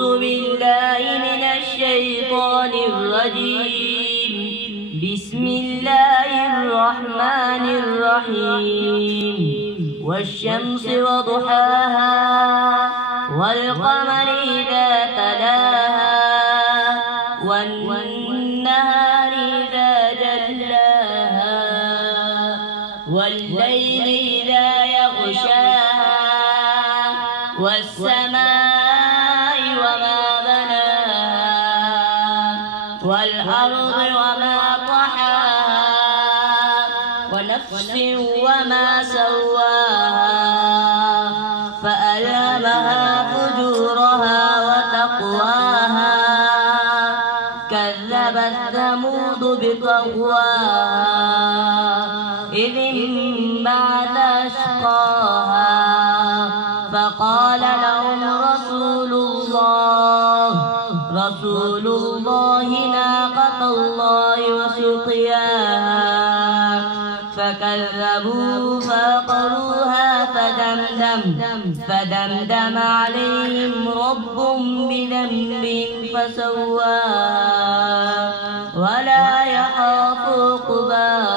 أعوذ بالله من الشيطان الرجيم. بسم الله الرحمن الرحيم. والشمس وضحاها والقمر إذا تلاها والنهار إذا جلاها والليل إذا يغشاها والسماء وما بناها والأرض وما طحاها ونفس وما سواها فألهمها فجورها وتقواها كذبت ثمود بطغواها إذ انبعث أشقاها فقال لهم رسول الله ناقة الله وسقياها فكذبوه فعقروها فدمدم عليهم ربهم بذنبهم فسواها ولا يخاف عقباها.